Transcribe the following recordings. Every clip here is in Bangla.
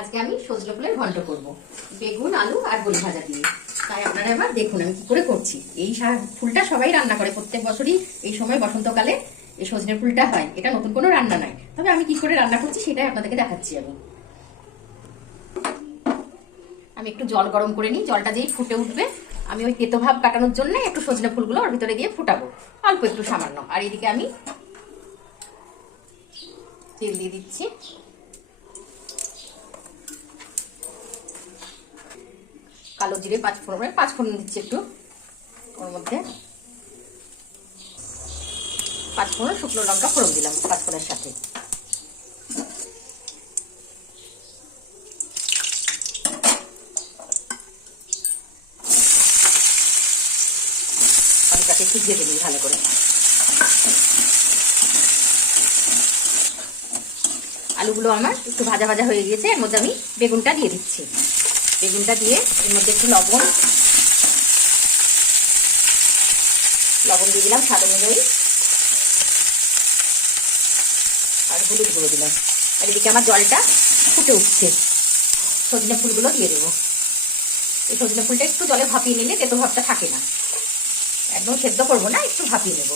আজকে আমি সজনে ফুলের ঘন্ট করব। বেগুন, আলু আর গোল ভাজা দিয়ে। তাই আপনারা এবার দেখুন আমি কি করে করছি। এই ফুলটা সবাই রান্না করে। প্রত্যেক বছরই এই সময় বসন্তকালে এই সজনে ফুলটা হয়। এটা নতুন কোনো রান্না নয়। তবে আমি কি করে রান্না করছি সেটাই আপনাদেরকে দেখাচ্ছি আমি। আমি একটু জল গরম করে নিই। জলটা যেই ফুটে উঠবে, আমি ওই তেতো ভাব কাটানোর জন্য একটু সজনে ফুলগুলো ওর ভিতরে দিয়ে ফুটাবো। অল্প একটু সামান্য। আর এদিকে আমি তেল দিয়ে দিচ্ছি। কালো জিরে পাঁচ ফোড়ন মানে পাঁচ ফোড়ন দিচ্ছি একটু ওর মধ্যে। পাঁচ ফোড়ন, শুকনো লঙ্কা ফোড়ন দিলাম পাঁচ ফোড়নের সাথে। আলুটাকে একটু দিই ভালো করে। আলুগুলো আমার একটু ভাজা ভাজা হয়ে গিয়েছে, এর মধ্যে আমি বেগুনটা দিয়ে দিচ্ছি। বেগুনটা দিয়ে এর মধ্যে একটু লবণ। লবণ দিয়ে দিলাম স্বাদ অনুযায়ী। আর হলুদ গুঁড়ো দিলাম। আর এদিকে আমার জলটা ফুটে উঠছে। সজনে ফুলগুলো দিয়ে দেবো। এই সজনে ফুলটা একটু জলে ভাপিয়ে নিলে তেতো ভাবটা থাকে না। একদম সেদ্ধ করব না, একটু ভাপিয়ে নেব।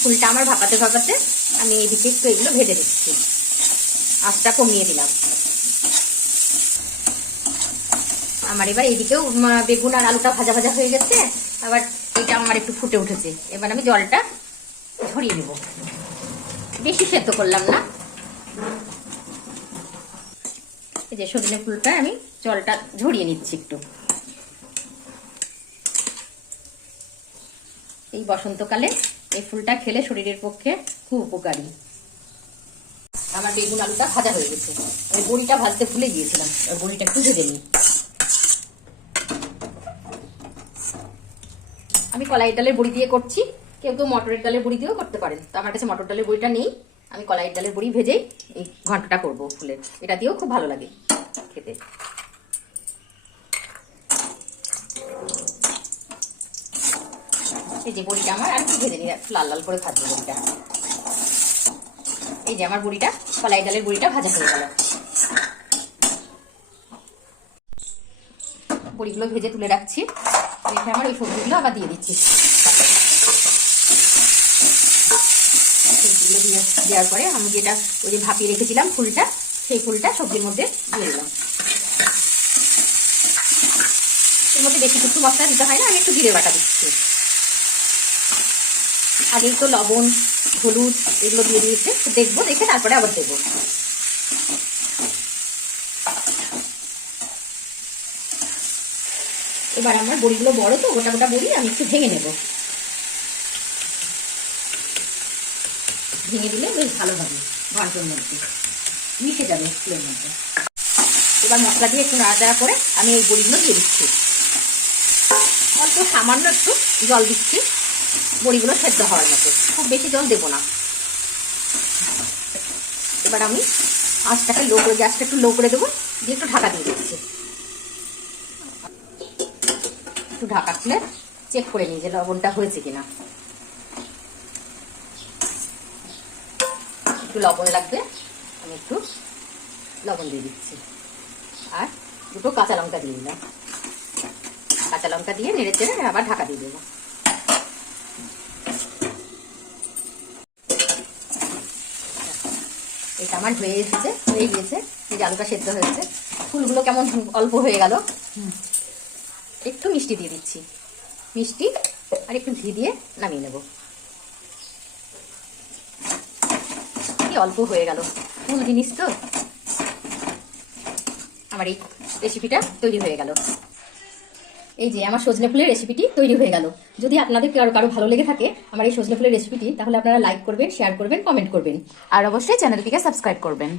ফুলটা আমার ভাপাতে ভাপাতে আমি এদিকে একটু এগুলো ভেজে দিচ্ছি আঁচটা কমিয়ে দিলাম। আমার এবার এদিকেও বেগুন আর আলুটা ভাজা ভাজা হয়ে গেছে। আবার এটা আমার একটু ফুটে উঠেছে। এবার আমি জলটা ঝরিয়ে নেব। বেশি সেদ্ধ করলাম না। এই যে সজনে ফুলটা আমি জলটা ঝরিয়ে নিচ্ছি একটু। এই বসন্তকালে এই ফুলটা খেলে শরীরের পক্ষে খুব উপকারী। আমার বেগুন আলুটা ভাজা হয়ে গেছে। আমি বড়িটা ভাজতে ভুলে গিয়েছিলাম বড়িটা একটু ভেজে নিই। আমি কলাই ডালের বড়ি দিয়ে করছি, কেউ কেউ মটরের ডালের বড়ি দিয়েও করতে পারেন। তো আমার কাছে মটর ডালের বড়িটা নেই, আমি কলাই ডালের বড়ি ভেজেই এই ঘন্টটা করব ফুলের এটা দিয়েও খুব ভালো লাগে খেতে। এই যে বড়িটা আমার, আর একটু ভেজে নিই, লাল লাল করে ভাজবো বড়িটা। এই যে আমার বড়িটা, কলাই ডালের বড়িটা ভাজা হয়ে গেল। বড়িগুলো ভেজে তুলে রাখছি। রেখে আমার ওই সবজিগুলো আবার দিয়ে দিচ্ছি। সবজিগুলো দিয়ে দেওয়ার পরে আমি যেটা ওই যে ভাপিয়ে রেখেছিলাম ফুলটা, সেই ফুলটা সবজির মধ্যে দিয়ে দিলাম। এর মধ্যে বেশি কিছু মশলা দিতে হয় না, আমি একটু জিরে বাটা দিচ্ছি। আগেই তো লবণ, হলুদ এগুলো দিয়ে দিয়েছে দেখব, দেখে তারপরে আবার দেবো। এবার আমার বড়িগুলো বড় তো, গোটা গোটা বড়ি আমি একটু ভেঙে নেব। ভেঙে দিলে বেশ ভালো হবে ঘণ্টার মধ্যে। মিশে যাবে ফুলের মধ্যে। এবার মশলা দিয়ে একটু নাড়াচাড়া করে আমি এই বড়িগুলো দিয়ে দিচ্ছি। অল্প সামান্য একটু জল দিচ্ছি। বড়িগুলো সেদ্ধ হওয়ার মতো। খুব বেশি জল দেবো না। এবার আমি আঁচটাকে লো করে, গ্যাসটা একটু লো করে দেবো, দিয়ে একটু ঢাকা দিয়ে দিচ্ছি। একটু ঢাকা খুলে চেক করে নিই যে লবণটা হয়েছে কিনা। একটু লবণ লাগবে, আমি একটু লবণ দিয়ে দিচ্ছি। আর দুটো কাঁচা লঙ্কা দিয়ে দিলাম। কাঁচা লঙ্কা দিয়ে নেড়ে চেড়ে আবার ঢাকা দিয়ে দেবো। এটা আমার হয়ে এসেছে হয়ে গিয়েছে এই আলুটা সেদ্ধ হয়েছে। ফুলগুলো কেমন অল্প হয়ে গেল। একটু মিষ্টি দিয়ে দিচ্ছি। মিষ্টি আর একটু ঘি দিয়ে নামিয়ে নেব। কি অল্প হয়ে গেল। ফুল জিনিস তো? আমার এই রেসিপিটা তৈরি হয়ে গেল। এই যে আমার সজনে ফুলের রেসিপিটি তৈরি হয়ে গেল। যদি আপনাদের কারও কারও ভালো লেগে থাকে আমার এই সজনে ফুলের রেসিপিটি তাহলে আপনারা লাইক করবেন শেয়ার করবেন কমেন্ট করবেন। আর অবশ্যই চ্যানেলটিকে সাবস্ক্রাইব করবেন।